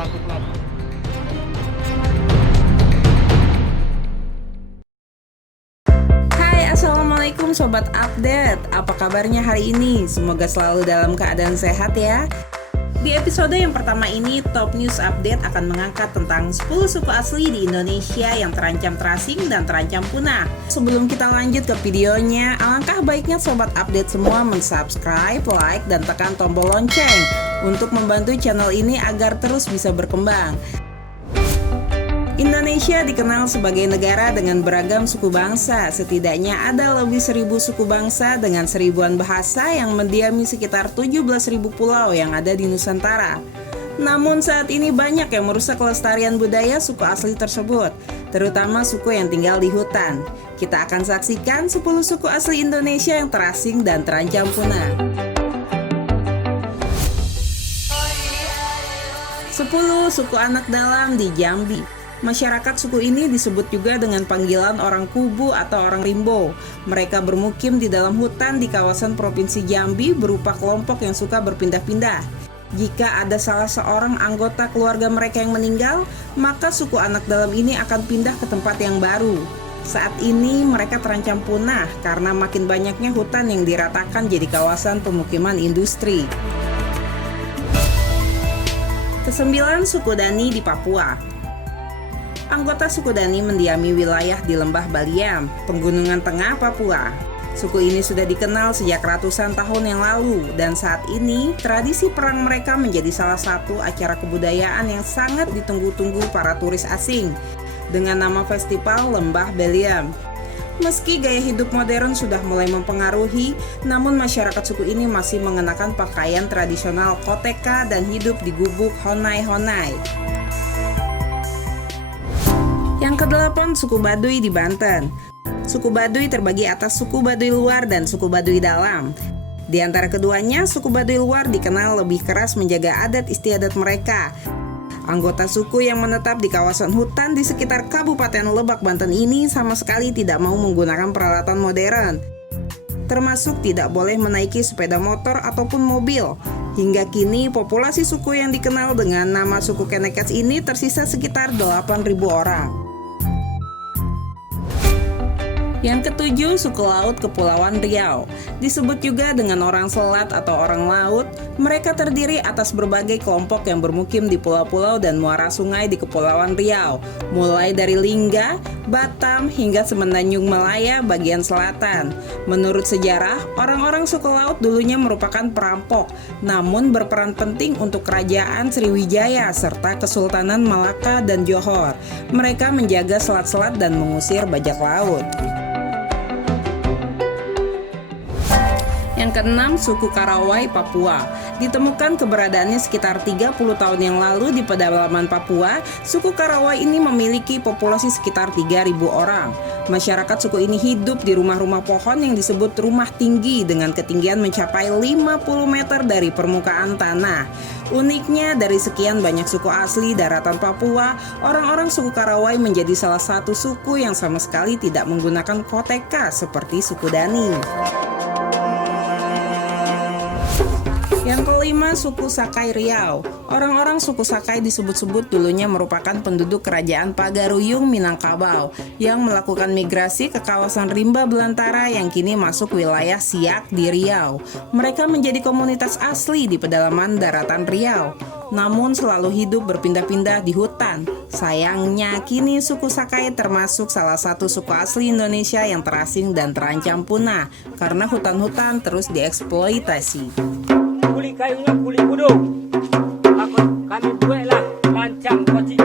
pelaku-pelaku. Hai, Assalamualaikum Sobat Update. Apa kabarnya hari ini? Semoga selalu dalam keadaan sehat ya. Di episode yang pertama ini, Top News Update akan mengangkat tentang 10 suku asli di Indonesia yang terancam terasing dan terancam punah. Sebelum kita lanjut ke videonya, alangkah baiknya Sobat Update semua mensubscribe, like, dan tekan tombol lonceng untuk membantu channel ini agar terus bisa berkembang. Indonesia dikenal sebagai negara dengan beragam suku bangsa. Setidaknya ada lebih 1.000 suku bangsa dengan 1.000-an bahasa yang mendiami sekitar 17.000 pulau yang ada di Nusantara. Namun saat ini banyak yang merusak kelestarian budaya suku asli tersebut, terutama suku yang tinggal di hutan. Kita akan saksikan 10 suku asli Indonesia yang terasing dan terancam punah. 10 suku anak dalam di Jambi. Masyarakat suku ini disebut juga dengan panggilan orang Kubu atau orang Rimbo. Mereka bermukim di dalam hutan di kawasan Provinsi Jambi berupa kelompok yang suka berpindah-pindah. Jika ada salah seorang anggota keluarga mereka yang meninggal, maka suku anak dalam ini akan pindah ke tempat yang baru. Saat ini mereka terancam punah karena makin banyaknya hutan yang diratakan jadi kawasan pemukiman industri. Kesembilan, suku Dani di Papua. Anggota suku Dani mendiami wilayah di Lembah Baliem, Pegunungan Tengah Papua. Suku ini sudah dikenal sejak ratusan tahun yang lalu, dan saat ini tradisi perang mereka menjadi salah satu acara kebudayaan yang sangat ditunggu-tunggu para turis asing, dengan nama Festival Lembah Baliem. Meski gaya hidup modern sudah mulai mempengaruhi, namun masyarakat suku ini masih mengenakan pakaian tradisional koteka dan hidup di gubuk honai-honai. Yang kedelapan, suku Baduy di Banten. Suku Baduy terbagi atas suku Baduy luar dan suku Baduy dalam. Di antara keduanya, suku Baduy luar dikenal lebih keras menjaga adat istiadat mereka. Anggota suku yang menetap di kawasan hutan di sekitar Kabupaten Lebak, Banten ini sama sekali tidak mau menggunakan peralatan modern. Termasuk tidak boleh menaiki sepeda motor ataupun mobil. Hingga kini, populasi suku yang dikenal dengan nama suku Kenekes ini tersisa sekitar 8.000 orang. Yang ketujuh, suku Laut Kepulauan Riau. Disebut juga dengan orang selat atau orang laut, mereka terdiri atas berbagai kelompok yang bermukim di pulau-pulau dan muara sungai di Kepulauan Riau, mulai dari Lingga, Batam, hingga Semenanjung Malaya bagian selatan. Menurut sejarah, orang-orang suku Laut dulunya merupakan perampok, namun berperan penting untuk kerajaan Sriwijaya serta Kesultanan Malaka dan Johor. Mereka menjaga selat-selat dan mengusir bajak laut. Yang keenam, suku Karawai, Papua. Ditemukan keberadaannya sekitar 30 tahun yang lalu di pedalaman Papua, suku Karawai ini memiliki populasi sekitar 3.000 orang. Masyarakat suku ini hidup di rumah-rumah pohon yang disebut rumah tinggi dengan ketinggian mencapai 50 meter dari permukaan tanah. Uniknya, dari sekian banyak suku asli daratan Papua, orang-orang suku Karawai menjadi salah satu suku yang sama sekali tidak menggunakan koteka seperti suku Dani. Yang kelima, suku Sakai Riau. Orang-orang suku Sakai disebut-sebut dulunya merupakan penduduk kerajaan Pagaruyung Minangkabau yang melakukan migrasi ke kawasan Rimba Belantara yang kini masuk wilayah Siak di Riau. Mereka menjadi komunitas asli di pedalaman daratan Riau, namun selalu hidup berpindah-pindah di hutan. Sayangnya, kini suku Sakai termasuk salah satu suku asli Indonesia yang terasing dan terancam punah karena hutan-hutan terus dieksploitasi. Kuli kayunya kuli kudung. Kami buatlah lancang kocik.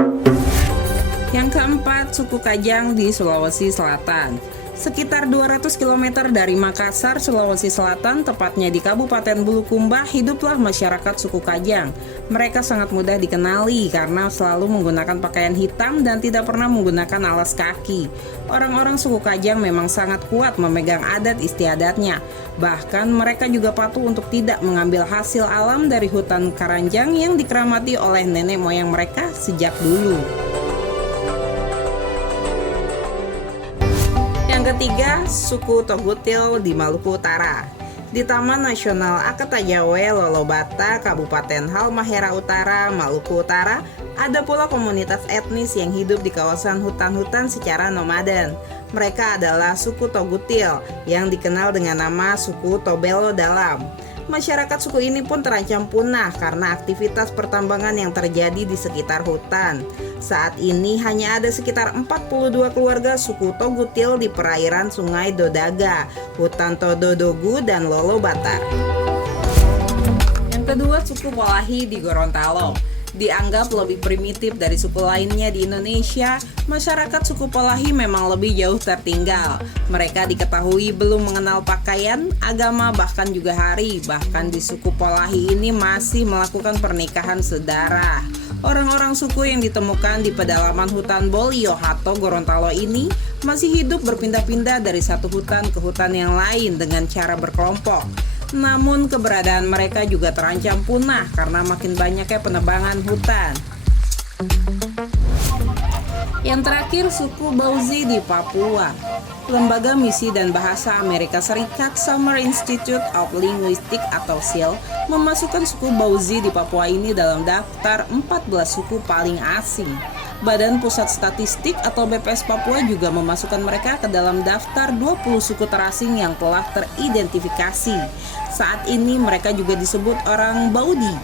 Yang keempat, suku Kajang di Sulawesi Selatan. Sekitar 200 km dari Makassar, Sulawesi Selatan, tepatnya di Kabupaten Bulukumba, hiduplah masyarakat suku Kajang. Mereka sangat mudah dikenali karena selalu menggunakan pakaian hitam dan tidak pernah menggunakan alas kaki. Orang-orang suku Kajang memang sangat kuat memegang adat istiadatnya. Bahkan mereka juga patuh untuk tidak mengambil hasil alam dari hutan Karanjang yang dikeramati oleh nenek moyang mereka sejak dulu. Yang ketiga, suku Togutil di Maluku Utara. Di Taman Nasional Akatajawe, Lolobata, Kabupaten Halmahera Utara, Maluku Utara, ada pula komunitas etnis yang hidup di kawasan hutan-hutan secara nomaden. Mereka adalah suku Togutil yang dikenal dengan nama suku Tobelo Dalam. Masyarakat suku ini pun terancam punah karena aktivitas pertambangan yang terjadi di sekitar hutan. Saat ini hanya ada sekitar 42 keluarga suku Togutil di perairan Sungai Dodaga, hutan Tododogu, dan Lolobata. Yang kedua, suku Polahi di Gorontalo. Dianggap lebih primitif dari suku lainnya di Indonesia, masyarakat suku Polahi memang lebih jauh tertinggal. Mereka diketahui belum mengenal pakaian, agama, bahkan juga hari. Bahkan di suku Polahi ini masih melakukan pernikahan sedarah. Orang-orang suku yang ditemukan di pedalaman hutan Boliohato, Gorontalo ini masih hidup berpindah-pindah dari satu hutan ke hutan yang lain dengan cara berkelompok. Namun keberadaan mereka juga terancam punah karena makin banyaknya penebangan hutan. Yang terakhir, suku Bauzi di Papua. Lembaga Misi dan Bahasa Amerika Serikat Summer Institute of Linguistics atau SIL memasukkan suku Bauzi di Papua ini dalam daftar 14 suku paling asing. Badan Pusat Statistik atau BPS Papua juga memasukkan mereka ke dalam daftar 20 suku terasing yang telah teridentifikasi. Saat ini mereka juga disebut orang Baudi,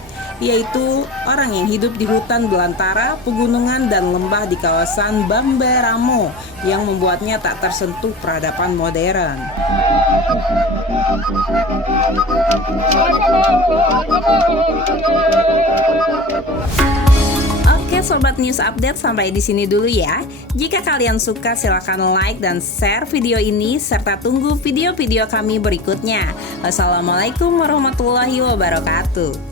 yaitu orang yang hidup di hutan belantara, pegunungan, dan lembah di kawasan Bamberamo yang membuatnya tak tersentuh peradaban modern. Oke Sobat News Update, sampai di sini dulu ya. Jika kalian suka silakan like dan share video ini serta tunggu video-video kami berikutnya. Wassalamualaikum warahmatullahi wabarakatuh.